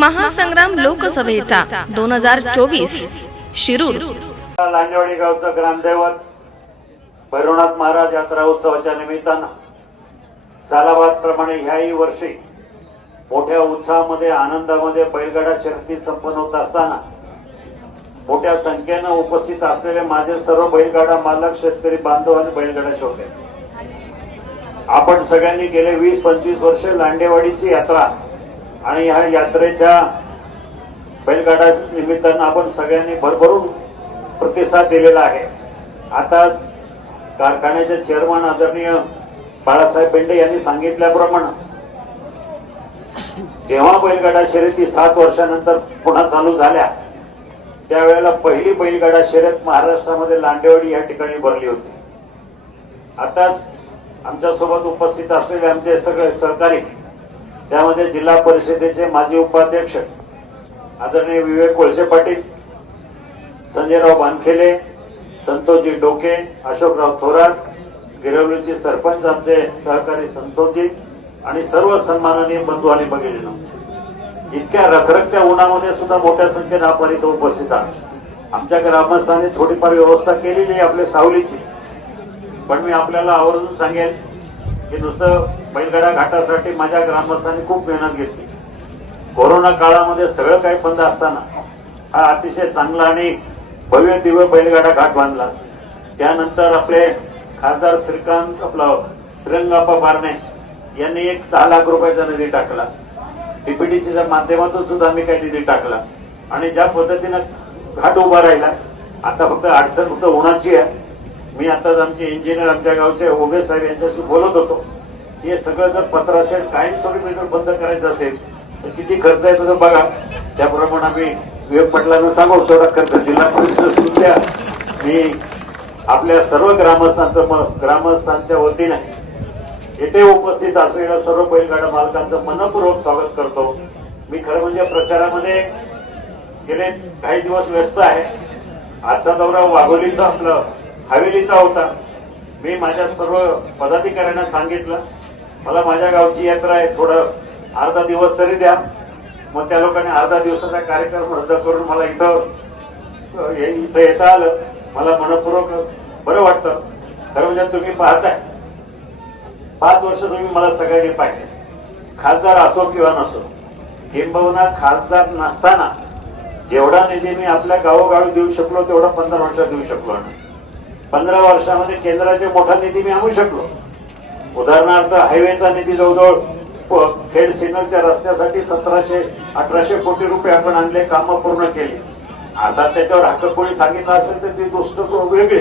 महासंग्राम लोकसभेचा दोन हजार चोवीस. शिरूर. लांडेवाडी गावचं ग्रामदैवत भैरवनाथ महाराज यात्रा उत्सवाच्या निमित्तानं सालाबाद प्रमाणे ह्याही वर्षी मोठ्या उत्साहामध्ये आनंदामध्ये बैलगाडा शर्यती संपन्न होत असताना मोठ्या संख्येनं उपस्थित असलेले माझे सर्व बैलगाडा मालक शेतकरी बांधव आणि बैलगाडा शोधले आपण सगळ्यांनी गेले वीस पंचवीस वर्ष लांडेवाडीची यात्रा आणि ह्या यात्रेच्या बैलगाडा निमित्तानं आपण सगळ्यांनी भरभरून प्रतिसाद दिलेला आहे. आताच कारखान्याचे चेअरमन आदरणीय बाळासाहेब पेंडे यांनी सांगितल्याप्रमाणे जेव्हा बैलगाडा शर्यती सात वर्षानंतर पुन्हा चालू झाल्या त्यावेळेला पहिली बैलगाडा शर्यत महाराष्ट्रामध्ये लांडेवाडी या ठिकाणी भरली होती. आताच आमच्यासोबत उपस्थित असलेले आमचे सगळे सहकारी त्यामध्ये जिल्हा परिषदेचे माजी उपाध्यक्ष आदरणीय विवेक कोळसे पाटील संजयराव बानखेले संतोषजी डोके अशोकराव थोरात गिरवलीचे सरपंच आमचे सहकारी संतोषजी आणि सर्व सन्माननीय बंधू आणि भगिनींनो इतक्या रखरखत्या उन्हामध्ये सुद्धा मोठ्या संख्येने आपण इथं उपस्थित आहात. आमच्या ग्रामस्थांनी थोडीफार व्यवस्था केलेली आहे आपल्या सावलीची पण मी आपल्याला आवर्जून सांगेन हे नुसतं बैलगाडा घाटासाठी माझ्या ग्रामस्थांनी खूप मेहनत घेतली. कोरोना काळामध्ये सगळं काही बंद असताना हा अतिशय चांगला आणि भव्य दिव्य बैलगाडा घाट बांधला. त्यानंतर आपले खासदार श्रीकांत आपलं श्रीरंगाप्पा बारणे यांनी एक दहा लाख रुपयाचा निधी टाकला. डीपीडीसीच्या माध्यमातून सुद्धा मी काही निधी टाकला. आणि ज्या पद्धतीनं घाट उभा राहिला आता फक्त अडचण फक्त उन्हाची आहे. मी आताच आमचे इंजिनियर आमच्या गावचे ओबे साहेब यांच्याशी बोलत होतो. हे सगळं जर पत्राशेड कायमस्वरूपी जर बंद करायचं असेल तर किती खर्च आहे तुझं बघा. त्याप्रमाणे आम्ही विवेक पटलांना सांगू तेवढा खर्च जिल्हा परिषद सुद्धा मी आपल्या सर्व ग्रामस्थांचं म- ग्रामस्थांच्या वतीने येथे उपस्थित असलेल्या सर्व बैलगाडा मालकांचं मनपूर्वक स्वागत करतो. मी खरं म्हणजे प्रचारामध्ये गेले काही दिवस व्यस्त आहे. आजचा दौरा वाघोलीचा आपलं हवेलीचा होता. मी माझ्या सर्व पदाधिकाऱ्यांना सांगितलं मला माझ्या गावची यात्रा आहे थोडं अर्धा दिवस तरी द्या. मग त्या लोकांनी अर्धा दिवसाचा कार्यक्रम रद्द करून मला इथं हे- इथं येता आलं. मला मनपूर्वक बरं वाटतं. खरं म्हणजे तुम्ही पाहताय. पाच वर्ष तुम्ही मला सगळ्यांनी पाहिजे खासदार असो किंवा नसो किंबहुना खासदार नसताना जेवढा निधी मी आपल्या गावोगावी देऊ शकलो तेवढा पंधरा वर्षात देऊ शकलो नाही पंधरा वर्षामध्ये केंद्राचे मोठा निधी मी आणू शकलो. उदाहरणार्थ हायवेचा निधी जवळजवळ खेड सिग्नलच्या रस्त्यासाठी सतराशे अठराशे कोटी रुपये आपण आणले कामं पूर्ण केली. आता त्याच्यावर हक्कपोळी सांगितलं असेल तर ती गोष्ट वेगळी.